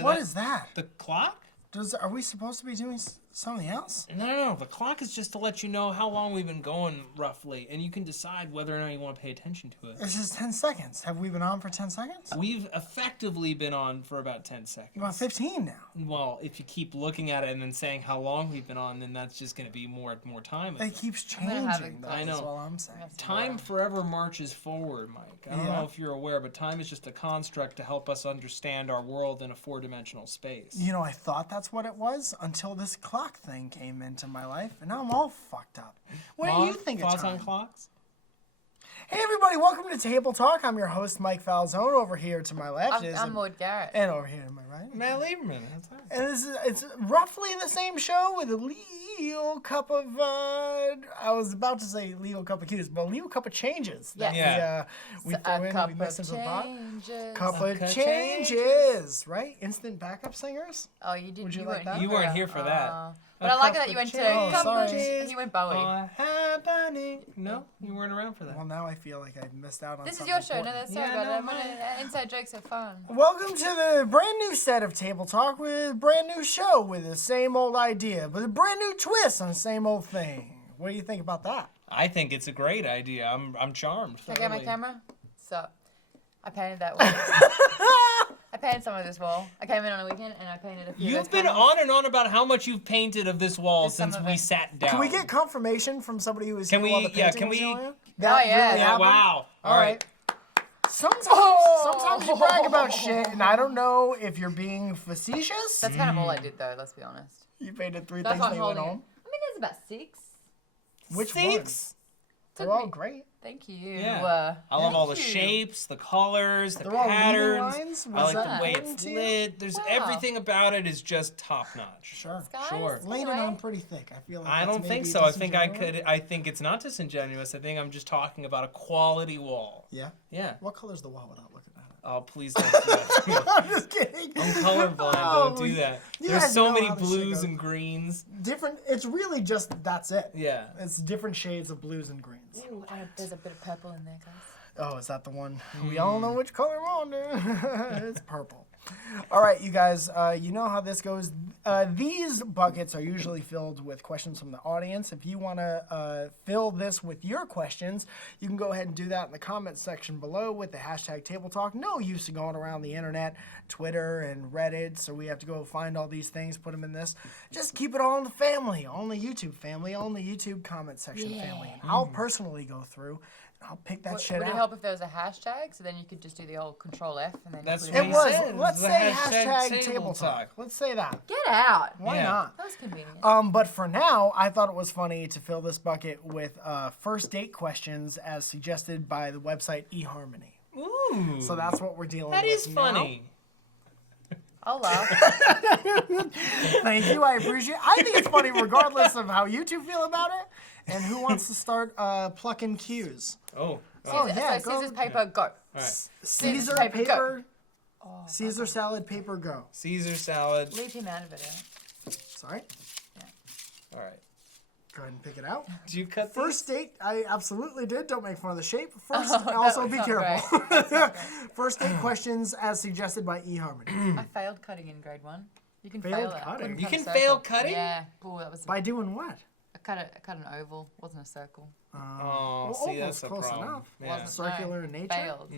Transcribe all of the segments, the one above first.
What is that? The clock? Are we supposed to be doing something else? No. The clock is just to let you know how long we've been going, roughly, and you can decide whether or not you want to pay attention to it. This is 10 seconds. Have we been on for 10 seconds? We've effectively been on for about 10 seconds. About 15 now. Well, if you keep looking at it and then saying how long we've been on, then that's just going to be more time. It keeps changing, though. I know. That's all I'm saying. Time forever marches forward, Mike. I don't know if you're aware, but time is just a construct to help us understand our world in a four-dimensional space. You know, I thought that's what it was until this clock thing came into my life, and now I'm all fucked up. What do you think of thoughts time? on clocks? Hey everybody, welcome to Table Talk. I'm your host, Mike Falzone. Over here to my left I'm Maude Garrett. And over here to my right, Matt Lieberman. That's right. And it's roughly the same show with a little cup of, I was about to say little cup of cues, but a little cup of changes. Yes. We So throw a in, cup we mix of into the pot. changes. Cup of Cup changes, right? Instant backup singers? Oh, you didn't. Would you you like weren't that? You weren't here for that. But I like cup that you of went to changes. cup of Sorry. You went Bowie. Happening. No, you weren't around for that. Well, now I feel like I missed out on This is something your show. No, important. that's sorry about it. Inside jokes are fun. Welcome to the brand new set of Table Talk with a brand new show with the same old idea, but a brand new twist on the same old thing. What do you think about that? I think it's a great idea. I'm charmed. Can I get my camera? So, I painted that wall. I painted some of this wall. I came in on a weekend and I painted a few. You've been on and on about how much you've painted of this wall Just some since of we it. sat down. Can we get confirmation from somebody who was here while the painting was going on? That Oh, yeah. really Yeah, happened? Wow. All right. Sometimes you brag about shit, and I don't know if you're being facetious. That's kind of all I did, though. Let's be honest. You painted 3 That's things why and I'm you went holding it. home. I mean, there's about 6. Which 6? ones? They're all great. Thank you. Yeah. I love all the Thank you. shapes, the colors, the They're all leading patterns. lines? I Was like that the way important it's to you? lit. There's Wow. everything about it is just top notch. Sure. Guys, Sure. Laid it anyway. on pretty thick. I feel like I that's don't think maybe so. I think disingenuous. I think it's not disingenuous. I think I'm just talking about a quality wall. Yeah? Yeah. What color's the wall without looking at it? Oh, please don't do that to me. I'm just kidding. I'm colorblind. Don't do that. You There's guys so know many how this shit blues goes. and greens. Different. It's really just that's it. Yeah. It's different shades of blues and greens. Ooh, there's a bit of purple in there, guys. Oh, is that the one? We all know which color we're on. It's purple. All right, you guys, you know how this goes. These buckets are usually filled with questions from the audience. If you want to fill this with your questions, you can go ahead and do that in the comments section below with the hashtag Table Talk. No use in going around the internet, Twitter and Reddit, so we have to go find all these things, put them in this. Just keep it all in the family, on the YouTube family, on the YouTube comment section family. And I'll personally go through. I'll pick that shit Would out. it help if there was a hashtag? So then you could just do the old Control F and then That's put what it he in. It was. said. Let's The say hashtag hashtag Table Table Talk. Talk. Let's say that. Get out. Why Yeah. not? That was convenient. But for now, I thought it was funny to fill this bucket with first date questions as suggested by the website eHarmony. Ooh. So that's what we're dealing That with is funny. I'll laugh. Thank you. I appreciate it. I think it's funny regardless of how you two feel about it. And who wants to start plucking cues? Oh. Oh, yeah, so go. scissors, paper, go. All right. Caesar, paper, go. paper. Caesar salad, paper, go. Caesar salad. Leave him out of it. Sorry. All right. Go ahead and pick it out. Do you cut First date, I absolutely did. Don't make fun of the shape. First, that also was be not careful. great. That's not First date questions as suggested by eHarmony. I failed cutting in grade 1. You can Failed fail that. cutting? Couldn't You cut a can circle. fail cutting? Yeah. Ooh, that was. By doing what? I cut an oval. Wasn't a circle. Oh, Well, see, almost that's a close problem. enough. Yeah. Wasn't Circular in nature? Failed.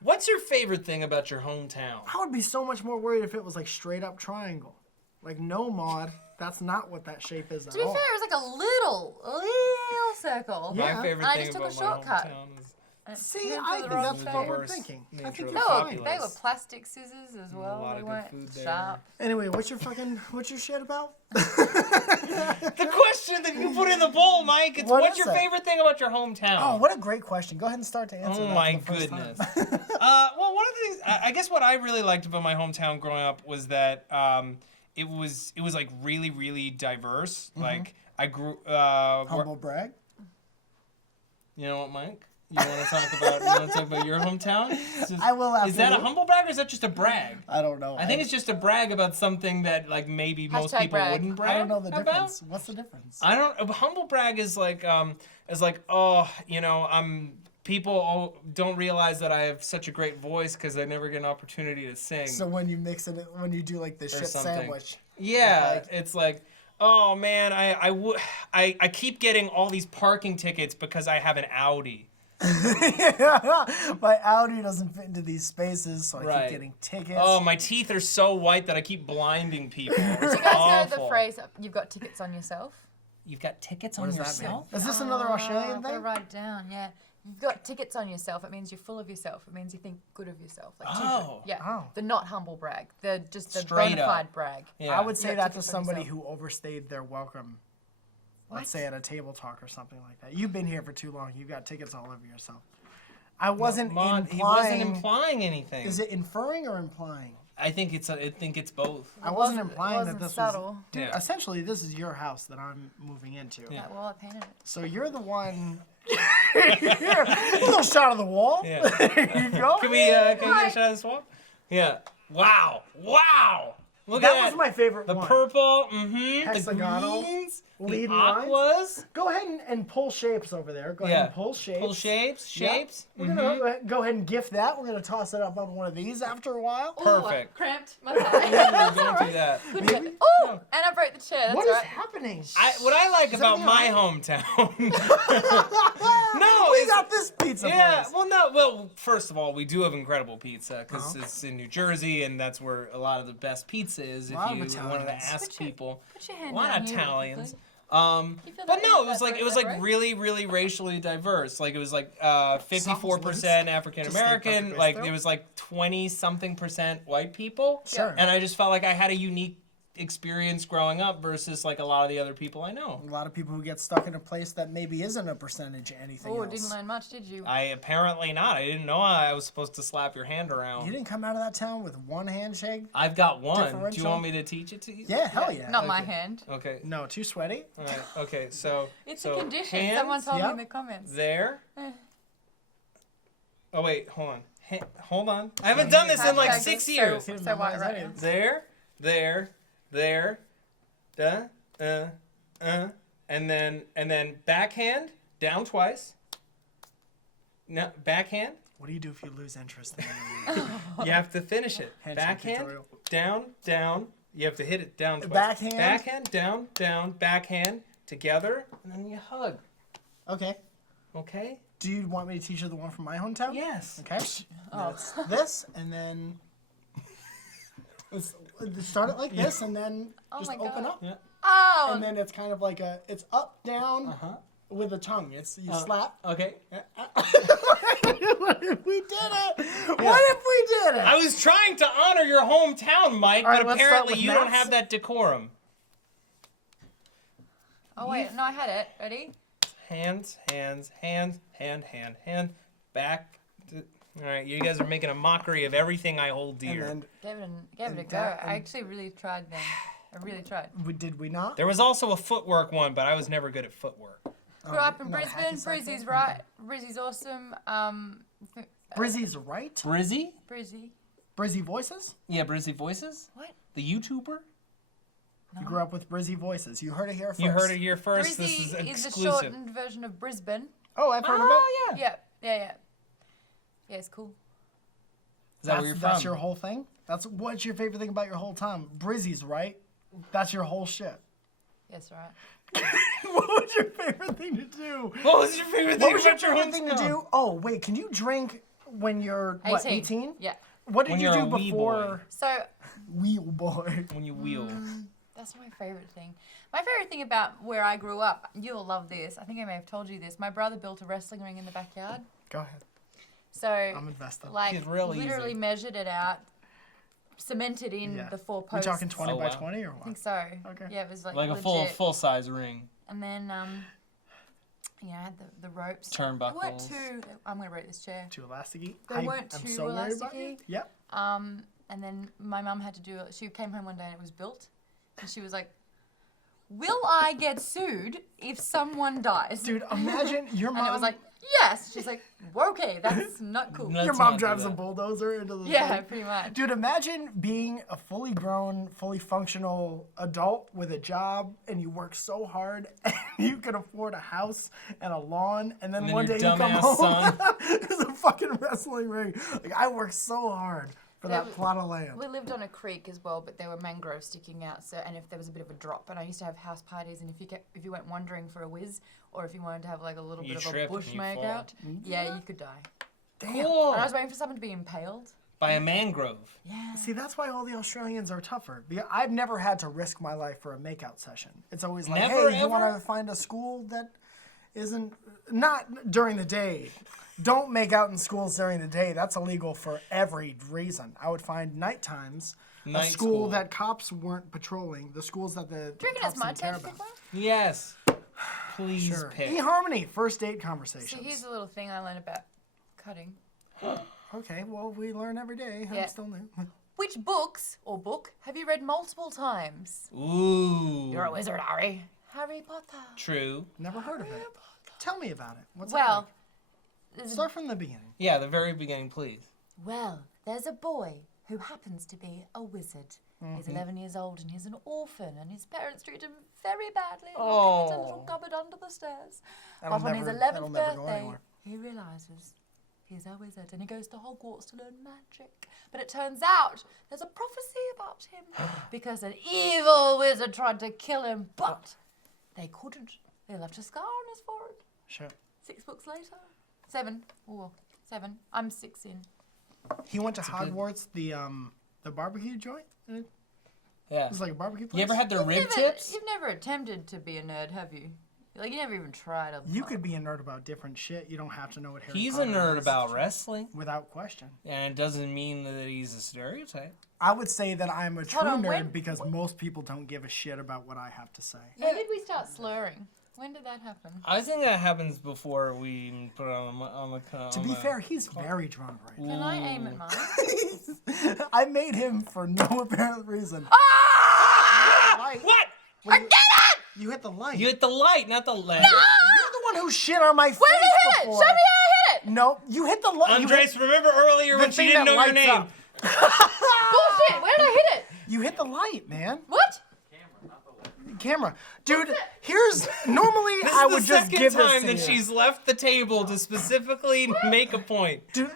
What's your favorite thing about your hometown? I would be so much more worried if it was like straight up triangle. Like no mod, that's not what that shape is at To be all. fair, it was like a little circle. Yeah. My favorite I thing just took a about shortcut. my hometown is See, Went I to the think wrong that's shape. what we're Reverse thinking. I nature think of you're No, fine. they were plastic scissors as well. lot They of good weren't food there. sharp. Anyway, what's your shit about? The question that you put in the bowl, Mike. It's What what's is your it? favorite thing about your hometown? Oh, what a great question. Go ahead and start to answer Oh that my for the first time. goodness. Well, one of the things I guess what I really liked about my hometown growing up was that it was like really, really diverse. Like I grew. Humble brag. You know what, Mike? You want to talk about your hometown? I will after Is that a you. humble brag or is that just a brag? I don't know. I think it's just a brag about something that like maybe most Hashtag people brag. wouldn't brag I don't know the about. difference. What's the difference? I don't. A humble brag is like oh, you know, people don't realize that I have such a great voice because I never get an opportunity to sing. So when you mix it, when you do like the shit something. sandwich. Yeah, it's like, oh man, I keep getting all these parking tickets because I have an Audi. My Audi doesn't fit into these spaces, so I Right. keep getting tickets. Oh, my teeth are so white that I keep blinding people. It's Do you guys awful. know the phrase, you've got tickets on yourself? You've got tickets What on does that mean? yourself? Is this another Australian I've got to thing? write it down, yeah. You've got tickets on yourself. It means you're full of yourself. It means you think good of yourself. Like too Oh. good. Yeah. Oh. The not humble brag. The just the Straight bona up. fide brag. Yeah. I would say You got that to tickets on somebody yourself. who overstayed their welcome. What? Let's say at a table talk or something like that. You've been here for too long. You've got tickets all over yourself. I wasn't implying. He wasn't implying anything. Is it inferring or implying? I think it's both. I wasn't It implying wasn't that this subtle. was. Dude, Yeah. essentially, this is your house that I'm moving into. Yeah. Like, well, I painted it. So you're the one. Here, a little shot of the wall. Yeah. There you go. Can we get a shot of this wall? Yeah. Wow. Wow. Look That at was my favorite the one. purple, the Hexagonal, greens, the lead lines. aquas. Go ahead and pull shapes over there. Go ahead Yeah. and pull shapes. Pull shapes, Yep. shapes. We're gonna go ahead and gift that. We're gonna toss it up on one of these after a while. Ooh, Perfect. I cramped my Don't thigh. do that. Oh, and I broke the chair. That's What is right. happening? What I like about everything my all hometown. No, we it's- got this pizza Yeah, place. well, no, well, first of all, we do have incredible pizza because Uh-huh. it's in New Jersey, and that's where a lot of the best pizza is. If lot of you wanted to Italians. ask people, Put your a hand lot down of here really Italians. quickly. You feel But that- no, it that was like break- that break? really racially diverse. Like it was like Sounds 54% loose. African To stay American. perfectly Like still. there was like 20-something% white people. Sure. And I just felt like I had a unique experience growing up versus like a lot of the other people I know. A lot of people who get stuck in a place that maybe isn't a percentage of anything Oh, else. didn't learn much, did you? I apparently not. I didn't know I was supposed to slap your hand around. You didn't come out of that town with one handshake? I've got one. Do you Differential? want me to teach it to you? Yeah, hell yeah. Not my Okay. hand. Okay. No, too sweaty? All right. Okay. So It's so a condition. hands Someone told me Yep. in the comments. there. Eh. Oh wait, hold on. Hold on. I haven't done this in like Hashtag 6 so- years. He didn't So white memorize right any now. of this. There, and then backhand down twice. Now backhand. What do you do if you lose interest in any You have to finish it. Handshake Backhand, tutorial. down. You have to hit it down twice. Backhand? Backhand, down, backhand, together, and then you hug. Okay. Okay? Do you want me to teach you the one from my hometown? Yes. Okay. That's this, and then let's start it like this, and then Oh just my open God. up. Yeah. Oh, And then it's kind of like it's up, down, with a tongue. It's you slap. Okay. What if we did it? What if we did it? I was trying to honor your hometown, Mike, All right, but let's start apparently with you don't maths. have that decorum. oh wait, no, I had it. Ready? Hands, hand, back. All right, you guys are making a mockery of everything I hold dear. And Gave it a And go. that- I actually really tried then. I really tried. did we not? There was also a footwork one, but I was never good at footwork. Grew up in not a Brisbane. hacky sack Brizzy's thing? right. Brizzy's awesome. Brizzy's right. Brizzy? Brizzy. Brizzy Voices. Yeah, Brizzy Voices? What? The YouTuber? You grew up with Brizzy Voices. You heard it here first. You heard it here first. This Brizzy is is the exclusive. shortened version of Brisbane. Oh, I've heard of it. yeah. Yeah. Yeah, it's cool. Is that where you're That's from? your whole thing. What's your favorite thing about your whole town? Brizzy's right. That's your whole shit. Yes, right. What was your favorite thing to do? What was your favorite thing What was your about your favorite thing to hometown? do? Oh, wait, can you drink when you're, 18? Yeah. What did When you you're do a wee before So wheel boy? When you wheel. that's my favorite thing. My favorite thing about where I grew up, you'll love this. I think I may have told you this. My brother built a wrestling ring in the backyard. Go ahead. So I'm invested. like It's real literally easy. measured it out, cemented in Yeah. the four We posts. talking 20 Oh, by wow. 20 or I what? think so. Okay. Yeah, it was like Like a legit. full size ring. And then you know, I had the ropes. Turnbuckles. They weren't too. I'm gonna break this chair. Too elasticy. They weren't I'm too so worried about you. elasticy. Yep. And then my mum had to do it. She came home one day and it was built, and she was like, "Will I get sued if someone dies?" Dude, imagine your mom. And it was like Yes. She's like, okay, that's not cool. No. Your Let's mom not do drives a that. bulldozer into the Yeah, thing. pretty much. Dude, imagine being a fully grown, fully functional adult with a job and you work so hard and you can afford a house and a lawn and then And then one your day you come dumbass home son. there's a fucking wrestling ring. Like, I worked so hard for There that was- plot of land. We lived on a creek as well, but there were mangroves sticking out. So, and if there was a bit of a drop, and I used to have house parties, and if you went wandering for a whiz, or if you wanted to have like a little You bit of a trip and bush you make fall. out, yeah, you could die. Damn. Cool. And I was waiting for someone to be impaled. By a mangrove. Yeah. See, that's why all the Australians are tougher. Because I've never had to risk my life for a makeout session. It's always like, Never, hey, you want ever? to find a school that isn't, not during the day. Don't make out in schools during the day. That's illegal for every reason. I would find night times a Night school school. that cops weren't patrolling, the schools that the Do you reckon cops it's my didn't care turn to about. pick one? Yes. Please Sure. pick. eHarmony, first date So conversations. here's a little thing I learned about cutting. Okay, well, we learn every day. Yeah. I'm still new. Which books or book have you read multiple times? Ooh. You're a wizard, Harry. Harry Potter. True. Never heard of it. Tell me about it. What's Well, it there's like? a Start from the beginning. Yeah, the very beginning, please. Well, there's a boy who happens to be a wizard. He's 11 years old and he's an orphan, and his parents treat him very badly. Lock him into a little cupboard under the stairs. That'll But on his never- 11th that'll never go birthday, anywhere. he realizes he's a wizard and he goes to Hogwarts to learn magic. But it turns out there's a prophecy about him because an evil wizard tried to kill him, but they couldn't. They left a scar on his forehead. Sure. 6 books later. 7. Oh, 7. I'm 6 in. He went to Hogwarts, the barbecue joint. It Yeah. was like a barbecue place. You ever had their rib tips? You've never attempted to be a nerd, have you? Like, you never even tried a... You could be a nerd about different shit. You don't have to know what Harry He's a Potter nerd is. about wrestling, Without question. and it doesn't mean that he's a stereotype. I would say that I'm a true Hold on, nerd when- because most people don't give a shit about what I have to say. When did we start slurring? When did that happen? I think that happens before we even put it on the. To be fair, he's very drunk right now. Can I aim at mine? I made him for no apparent reason. Light. What? I did it! You hit the light. You hit the light, not the leg. You're the one who shit on my face Where did you hit it? before. Show me how I hit it! No, you hit the light. Andres, remember earlier when she didn't know your name? Bullshit! Where did I hit it? You hit the light, man. What? Camera. Dude, here's... Normally, I would This is the just second give this time to that you. she's left the table to specifically make a point. Dude,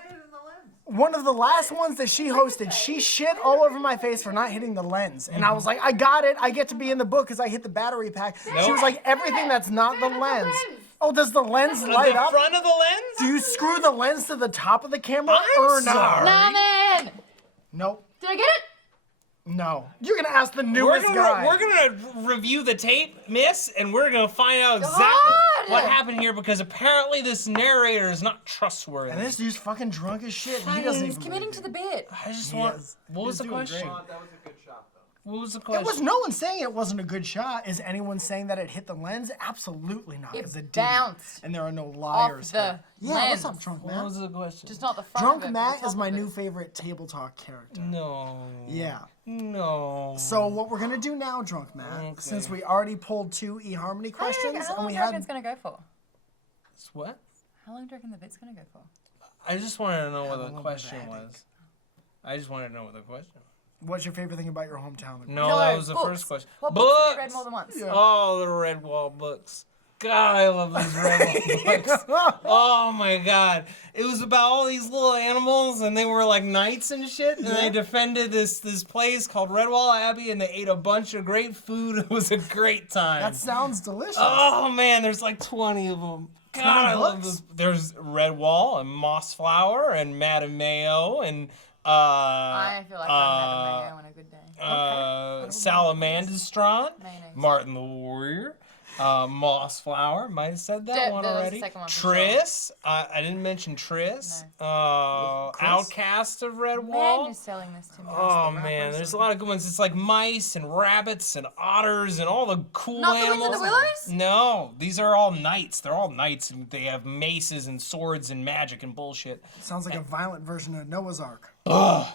one of the last ones that she hosted, she shit all over my face for not hitting the lens. And I was like, I got it. I get to be in the book because I hit the battery pack. She was like, everything that's not the lens. Oh, does the lens light The up? front of the lens? Do you screw the lens to the top of the camera I'm or not? sorry. Nah, man! Nope. Did I get it? No. You're going to ask the We're newest guy. gonna review the tape, miss, and we're gonna find out exactly God! what happened here because apparently this narrator is not trustworthy. And this dude's fucking drunk as shit. He doesn't He's even committing to believe the bit. I just He want. is. What was He's the doing question? great. That was a good shot, though. What was the it. question? It was no one saying it wasn't a good shot. Is anyone saying that it hit the lens? Absolutely not, It because it didn't. bounced And there are no off liars the here. Yeah, lens. what's up, Drunk What Matt? was the question? Just not the front Drunk of it, Matt but the is top my of it. new favorite table talk character. No. Yeah. No. So what we're gonna do now, Drunk Matt, Okay. since we already pulled 2 eHarmony questions How and long we do you reckon had it's going to go for? What? How long do you reckon the bit's going to go for? I just wanted to know what long the was question the was. I just wanted to know what the question was. what's your favorite thing about your hometown? No, that was the books. first question. What books have you read more than once? Yeah. Oh, the Redwall books. God, I love these Redwall books. Oh my God. It was about all these little animals and they were like knights and shit. And they defended this place called Redwall Abbey and they ate a bunch of great food. It was a great time. That sounds delicious. Oh man, there's like 20 of them. God, 20 I love books? this. There's Redwall and Mossflower and Madame Mayo and I feel like I'm Madame Mayo on a good day. Salamandastron, Mayonnaise. Martin the Warrior, Mossflower, might have said that one There was a already. second one for sure. Triss, I didn't mention Triss. Outcast of Man, Redwall. you're selling this to me. Oh man, there's a lot of good ones. It's like mice and rabbits and otters and all the cool Not the Wind animals. of the Willows? No, these are all knights. They're all knights and they have maces and swords and magic and bullshit. Sounds like a violent version of Noah's Ark. Ugh,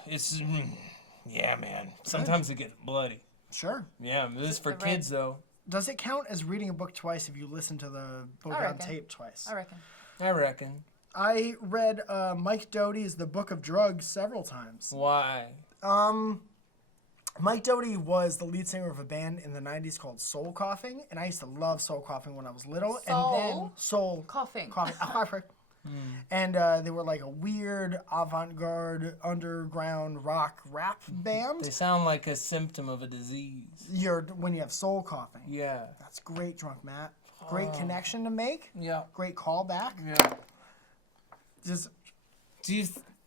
yeah, man. Sometimes it gets bloody. Sure. Yeah, this is for the red- kids though. Does it count as reading a book twice if you listen to the book I on reckon. tape twice? I reckon. I reckon. I read Mike Doty's The Book of Drugs several times. Why? Mike Doty was the lead singer of a band in the 90s called Soul Coughing, and I used to love Soul Coughing when I was little. And then Soul Coughing. And they were like a weird avant-garde underground rock rap band. They sound like a symptom of a disease. When you have soul coughing. Yeah. That's great, Drunk Matt. Great connection to make. Yeah. Great callback. Yeah. Just Do you...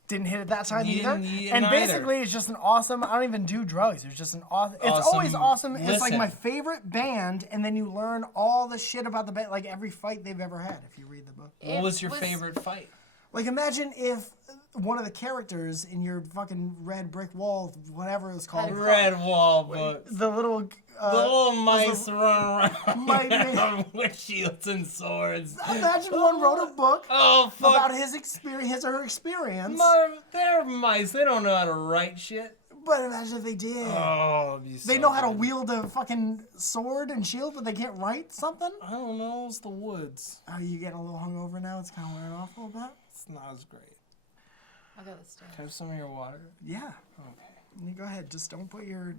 didn't hit it that time You either. didn't And either. basically, it's just an awesome. I don't even do drugs. It's just an awesome. It's Awesome. always awesome. It's like Listen. my favorite band, and then you learn all the shit about the band, like every fight they've ever had. If you read the book. What was your favorite fight? Like, imagine if one of the characters in your fucking red brick wall, whatever it's called, Redwall books. the little The little mice run Might around with shields and swords. imagine one wrote a book Oh, fuck. about his experience, his or her experience. They're mice. They don't know how to write shit. But imagine if they did. Oh, it'd be so They know how to good. wield a fucking sword and shield, but they can't write something? I don't know. It's the woods. Are you getting a little hungover now? It's kind of wearing off a little bit? It's not as great. I got this stuff. Can I have some of your water? Yeah. Okay. You go ahead. Just don't put your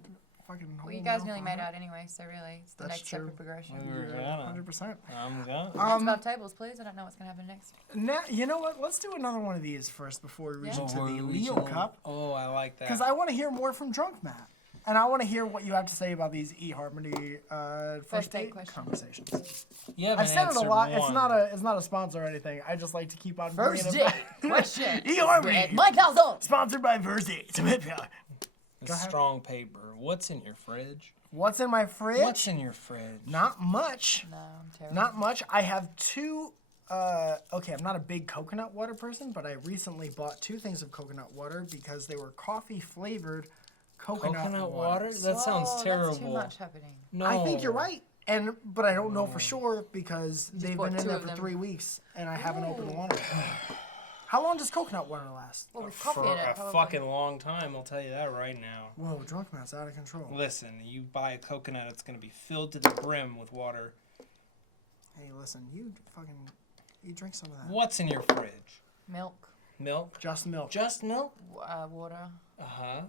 fucking whole Well, you guys mouth nearly on made it. out anyway, so really, it's the That's next step true. of progression. We were gonna. 100%. I'm gone. Next above tables, please. I don't know what's going to happen next. Now, you know what? Let's do another one of these first before we reach Yeah. into Before the we LEEL reach Cup. Oh, I like that. Because I want to hear more from Drunk Matt. And I want to hear what you have to say about these eHarmony first date date questions. conversations. You haven't I've said it a answered lot. one. It's not a sponsor or anything. I just like to keep on First bringing it date back. question. eHarmony. Mike Falzone. Sponsored by First Date. It's ahead. strong paper. What's in your fridge? What's in my fridge? What's in your fridge? Not much. No, I'm terrible. Not much. I have two. Okay, I'm not a big coconut water person, but I recently bought 2 things of coconut water because they were coffee flavored coconut water? That sounds Whoa, terrible. That's too much happening. No. I think you're right. But I don't know for sure because they've bought been in 2 there of for them. 3 weeks and I haven't opened one of them. How long does coconut water last? Well, with coffee For in it, a probably. fucking long time, I'll tell you that right now. Whoa, Drunk Matt's out of control. Listen, you buy a coconut, it's gonna be filled to the brim with water. Hey, listen, you drink some of that. What's in your fridge? Milk, Milk? Just milk. Just milk? water, Uh-huh.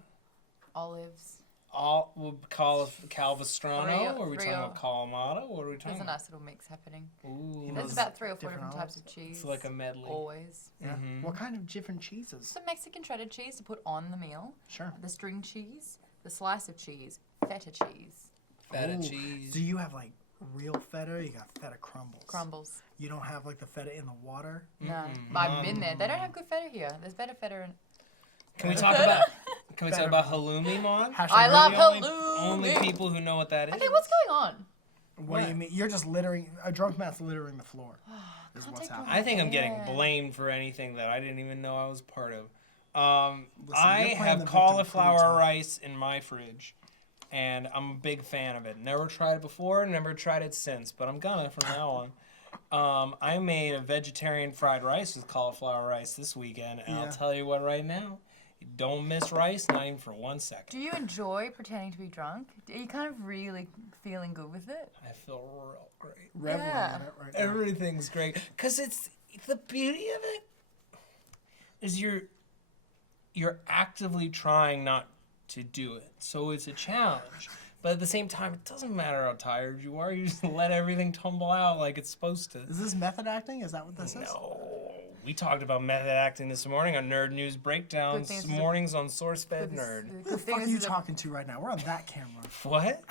olives. All we'll call Calvastrano, Real- or are we talking real. about Kalamata? What are we There's talking a about? nice little mix happening. Ooh. There's knows about 3 or 4 different different types of cheese. It's like a medley. Always. Yeah. Mhm. What kind of different cheeses? Some Mexican shredded cheese to put on the meal. Sure. The string cheese, the slice of cheese, feta cheese, Feta Ooh. cheese. Do you have like real feta? You got feta crumbles. crumbles. You don't have like the feta in the water? No, I've been there. They don't have good feta here. There's better feta in. Can we talk about halloumi, Mon? I love We're the halloumi. only people who know what that is. Okay, what's going on? What do you mean? You're just littering. A Drunk Matt's littering the floor. Is Can't what's take happening. I think I'm getting Yeah. blamed for anything that I didn't even know I was part of. Listen, I you're playing the have victim cauliflower pretty tough. rice in my fridge, and I'm a big fan of it. Never tried it before, never tried it since, but I'm gonna from now on. I made a vegetarian fried rice with cauliflower rice this weekend, and Yeah. I'll tell you what right now, you don't miss rice, not even for 1 second. Do you enjoy pretending to be drunk? Are you kind of really feeling good with it? I feel real great. Reveling Yeah. in it right now. Everything's great, cause it's the beauty of it is you're actively trying not to do it, so it's a challenge. But at the same time, it doesn't matter how tired you are. You just let everything tumble out like it's supposed to. Is this method acting? Is that what this is? No, we talked about method acting this morning on Nerd News Breakdowns. thing is mornings on SourceFedNERD. Who the fuck are you talking to right now? We're on that camera. What?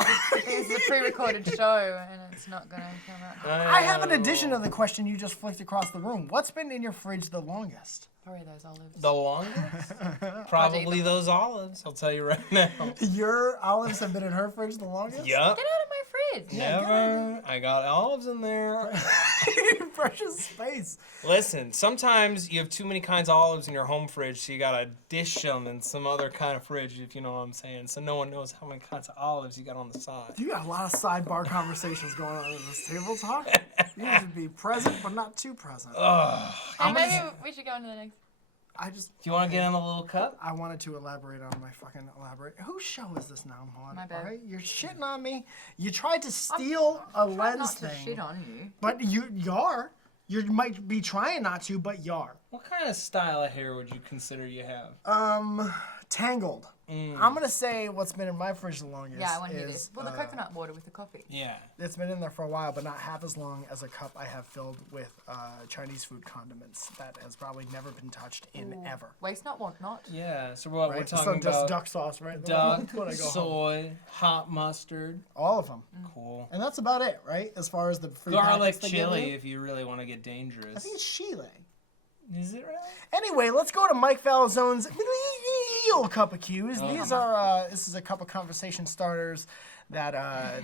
This is a pre-recorded show, and it's not gonna come out. I have an addition to the question you just flicked across the room. What's been in your fridge the longest? Probably those olives. The longest? Probably those olives. I'll tell you right now. Your olives have been in her fridge the longest? Yup. Get out of my fridge. Never. I got olives in there. Precious space. Listen, sometimes you have too many kinds of olives in your home fridge, so you gotta dish them in some other kind of fridge, if you know what I'm saying. So no one knows how many kinds of olives you got on the side. You got a lot of sidebar conversations going on at this table talk. You should be present, but not too present. And maybe we should go into the next. I just. Do you want to get in a little cup? I wanted to elaborate on my fucking elaborate. Whose show is this now, Maude? My bad. All right? You're shitting on me. You tried to steal a Try lens not to thing. shit on you. But you are. You might be trying not to, but you are. What kind of style of hair would you consider you have? Tangled. I'm gonna say what's been in my fridge the longest. Yeah, I want to hear is, this. Well, the coconut water with the coffee. Yeah. It's been in there for a while, but not half as long as a cup I have filled with Chinese food condiments that has probably never been touched in ever. Waste not, want not. Yeah. So what we're Right? talking So just about? duck sauce, right? Duck, When I go home. soy, hot mustard. All of them. Cool. And that's about it, right? As far as the free Garlic packets they give chili you. if you really want to get dangerous. I think it's Chile. Is it really? Anyway, let's go to Mike Falzone's LEEL Cup of Q's. Oh. These are this is a couple conversation starters that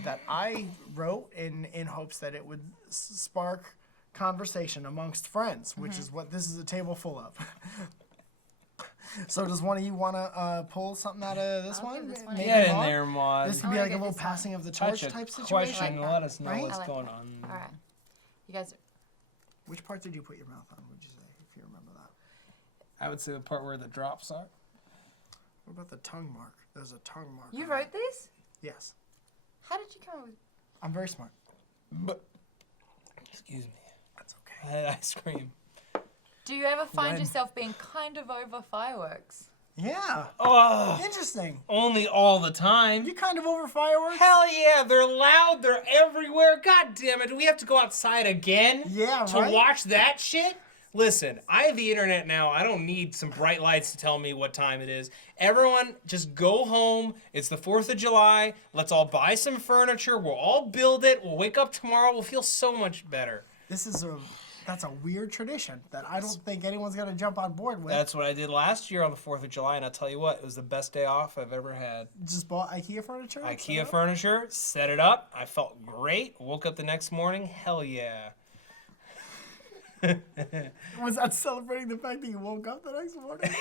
that I wrote in hopes that it would spark conversation amongst friends, which is what this is a table full of. So does one of you want to pull something out of this I'll one? give this one. Maybe Get in Maude? there, Maud. This could be I'm like a gonna little get this one. passing of the torch Touch a type situation. question and let us know Right? what's I like going that. on. All right. You guys, Which part did you put your mouth on? Would you say, if you remember that? I would say the part where the drops are. What about the tongue mark? There's a tongue mark. you on wrote it. this? Yes. How did you come up with? I'm very smart. But excuse me. That's I okay. had ice cream. Do you ever find When? yourself being kind of over fireworks? Yeah. Oh, Interesting. only all the time. You kind of over fireworks? Hell yeah, they're loud, they're everywhere. God damn it, do we have to go outside again? Yeah, To right? watch that shit? Listen, I have the internet now. I don't need some bright lights to tell me what time it is. Everyone, just go home. It's the 4th of July. Let's all buy some furniture. We'll all build it. We'll wake up tomorrow. We'll feel so much better. That's a weird tradition that I don't think anyone's gonna jump on board with. That's what I did last year on the 4th of July, and I'll tell you what, it was the best day off I've ever had. Just bought IKEA furniture. and set IKEA up? furniture, set it up. I felt great. Woke up the next morning. Hell yeah. Was that celebrating the fact that you woke up the next morning?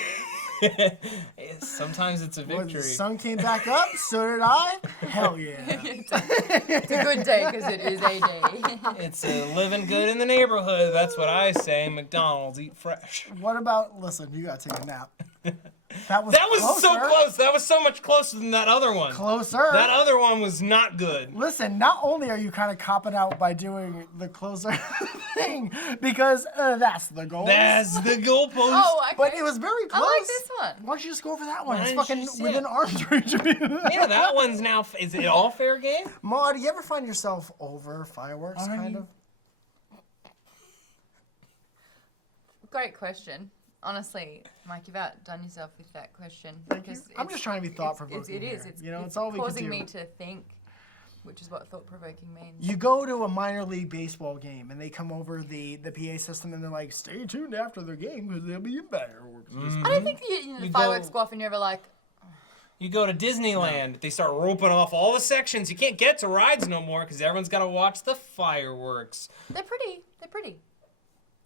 Sometimes it's a When the victory. sun came back up, so did I. Hell yeah. It's a good day because it is a day. It's living good in the neighborhood. That's what I say. McDonald's, eat fresh. What about? Listen, you gotta take a nap. That was So closer. close. That was so much closer than that other one. Closer. That other one was not good. Listen, not only are you kind of copping out by doing the closer thing, because that's the goal. That's the goalpost. Oh, okay. But it was very close. I like this one. Why don't you just go for that one? Why It's didn't fucking you say within it? arm's reach of you. Yeah, that one's now. Is it all fair game? Maude, you ever find yourself over fireworks, Are kind you? of? Great question. Honestly, Mike, you've outdone yourself with that question. Thank you. because I'm it's- just trying to be it's- thought-provoking It is. here. It's, You know, it's it's all we can causing do. me to think, which is what thought-provoking means. You go to a minor league baseball game and they come over the PA system and they're like, "Stay tuned after the game because there'll be fireworks." I don't think the You fireworks go- go off and you're ever like, You go to Disneyland, they start roping off all the sections. You can't get to rides no more because everyone's got to watch the fireworks. they're pretty. They're pretty.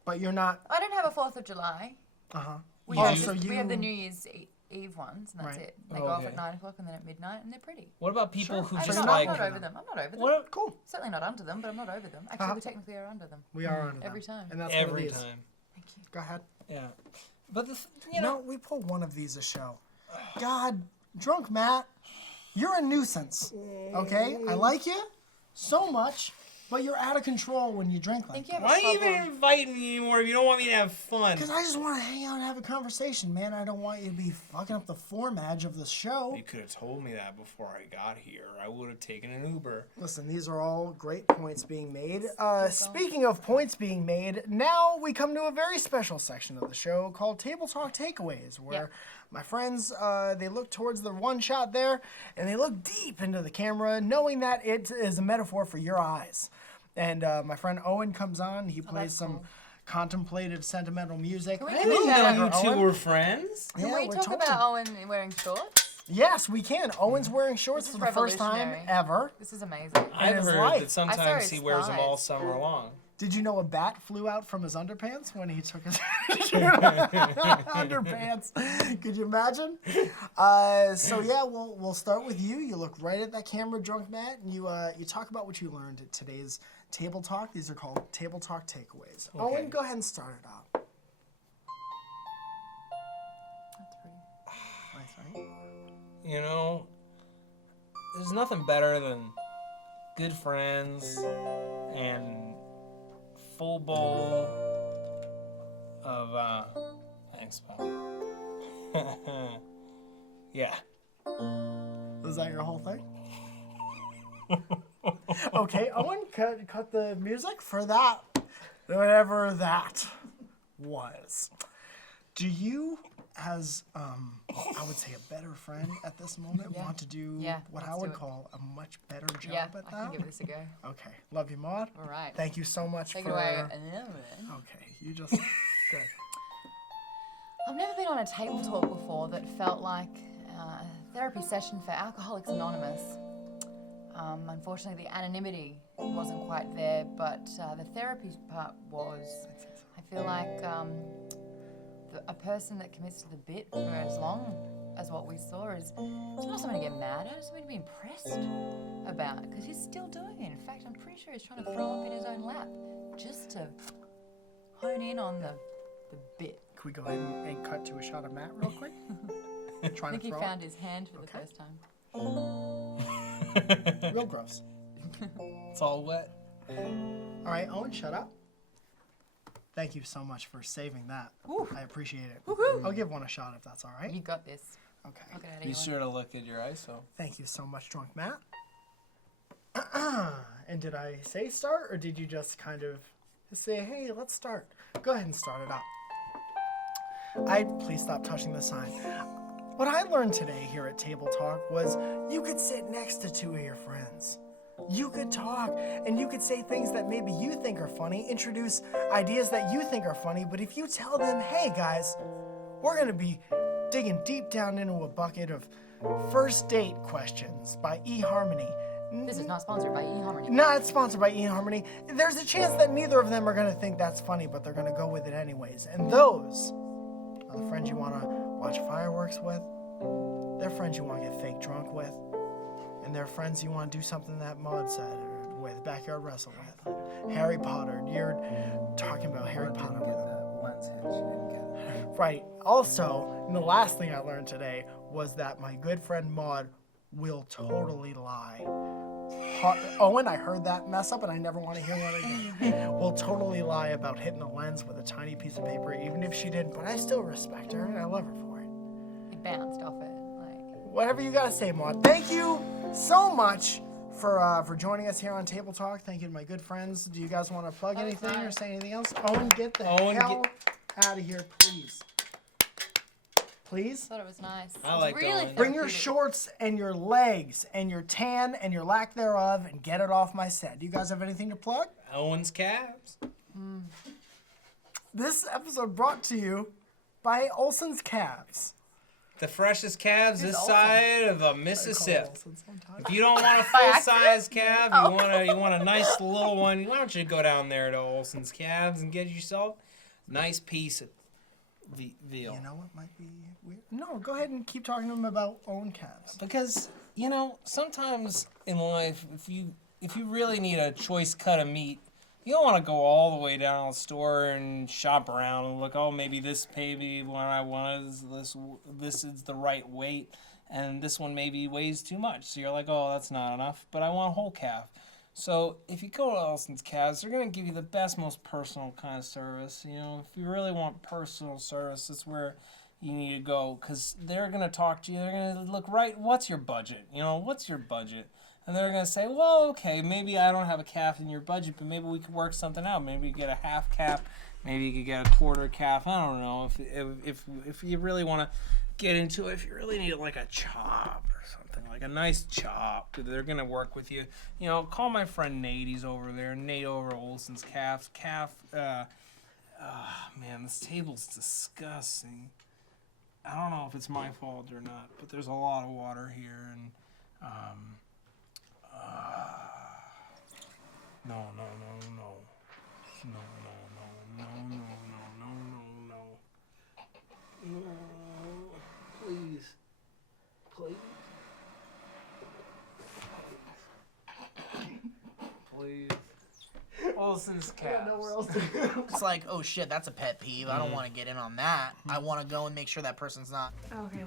But you're not. I don't have a 4th of July. Uh huh. We, Oh, have, so we have the you- New Year's Eve ones, and that's Right. it. They go off Okay. at 9 o'clock and then at midnight, and they're pretty. What about people Sure. who I'm just not, like? I'm not over them. I'm not over them. What? Cool. Certainly not under them, but I'm not over them. Actually, we technically are under them. We are under them. Every time. And that's what Every it is. time. Thank you. Go ahead. Yeah. But you No, know, we pull one of these a show. God, drunk Matt, you're a nuisance. Okay, I like you so much, but you're out of control when you drink I like think you have why a are you even problem. inviting me anymore if you don't want me to have fun? Because I just want to hang out and have a conversation, man. I don't want you to be fucking up the format of the show. You could have told me that before I got here. I would have taken an Uber. Listen, these are all great points being made. Speaking of points being made, now we come to a very special section of the show called Table Talk Takeaways, where Yep. my friends, they look towards the one shot there, and they look deep into the camera, knowing that it is a metaphor for your eyes. And my friend Owen comes on. He plays that's some cool. contemplative, sentimental music. Can we I talk didn't about- know you two Owen? were friends. Can Yeah, we we're talk totally- about Owen wearing shorts? Yes, we can. Owen's wearing shorts This for is the first time revolutionary. ever. This is amazing. I've his heard life. that I saw sometimes his he wears them all thighs. summer long. Did you know a bat flew out from his underpants when he took his underpants? Could you imagine? So yeah, we'll start with you. You look right at that camera, drunk Matt, and you talk about what you learned at today's table talk. These are called table talk takeaways. Owen, go ahead and start it out. That's pretty. Nice, right? You know, there's nothing better than good friends and full bowl of, thanks, pal. Yeah. Was that your whole thing? Okay, Owen, cut the music for that, whatever that was. Do you, as I would say, a better friend at this moment, want to do what I would call a much better job at that? I can give this a go. Okay, love you, Maude. All right. Thank you so much Take for. it away. Okay, you just good. I've never been on a table talk before that felt like a therapy session for Alcoholics Anonymous. Unfortunately, the anonymity wasn't quite there, but the therapy part was. I feel like a person that commits to the bit for as long as what we saw is not something to get mad at, it's something to be impressed about, because he's still doing it. In fact, I'm pretty sure he's trying to throw up in his own lap just to hone in on the bit. Can we go ahead and cut to a shot of Matt real quick? I think he found his hand for the first time. Real gross. It's all wet. All right, Owen, shut up. Thank you so much for saving that. Ooh. I appreciate it. Woohoo. I'll give one a shot if that's all right. You got this. Okay. I'll get out of Be here. sure to look at your ISO. Thank you so much, Drunk Matt. And did I say start, or did you just kind of say, hey, let's start? Go ahead and start it up. Please stop touching the sign. What I learned today here at Table Talk was you could sit next to two of your friends. You could talk, and you could say things that maybe you think are funny, introduce ideas that you think are funny, but if you tell them, hey guys, we're gonna be digging deep down into a bucket of first date questions by eHarmony. This is not sponsored by eHarmony. Not sponsored by eHarmony. There's a chance that neither of them are gonna think that's funny, but they're gonna go with it anyways. And those are the friends you wanna watch fireworks with. They're friends you wanna get fake drunk with. And they're friends you want to do something that Maude said with, backyard wrestle with. Harry Potter, you're talking about Harry Potter with him. Right. Also, and the last thing I learned today was that my good friend Maude will totally lie. Owen, I heard that mess up and I never want to hear that again. Will totally lie about hitting a lens with a tiny piece of paper, even if she didn't, but I still respect her and I love her for it. It bounced off it. Whatever you gotta say, Maude. Thank you so much for joining us here on Table Talk. Thank you to my good friends. Do you guys want to plug anything or say anything else? Owen, get the hell out of here, please. Please? I thought it was nice. I like really Owen. Bring your shorts and your legs and your tan and your lack thereof and get it off my set. Do you guys have anything to plug? Owen's Calves. This episode brought to you by Olson's Calves. The freshest calves this side of a Mississippi. Sometimes. If you don't want a full-size calf, you want a nice little one, why don't you go down there to Olson's Calves and get yourself a nice piece of veal. You know what might be weird? No, go ahead and keep talking to him about own calves. Because, you know, sometimes in life, if you really need a choice cut of meat, you don't want to go all the way down to the store and shop around and look, oh, maybe this baby one I want is this is the right weight, and this one maybe weighs too much. So you're like, oh, that's not enough, but I want a whole calf. So if you go to Olson's Calves, they're going to give you the best, most personal kind of service. You know, if you really want personal service, that's where you need to go, because they're going to talk to you. They're going to look right, what's your budget? You know, what's your budget? And they're going to say, well, okay, maybe I don't have a calf in your budget, but maybe we could work something out. Maybe you get a half calf. Maybe you could get a quarter calf. I don't know. If you really want to get into it, if you really need like a chop or something, like a nice chop, they're going to work with you. You know, call my friend Nate. He's over there. Nate over at Olson's Calves. Man, this table's disgusting. I don't know if it's my fault or not, but there's a lot of water here, and no. Please. Olson's Calves. Nowhere else to go. It's like, oh shit, that's a pet peeve. I don't want to get in on that. I want to go and make sure that person's not. Okay.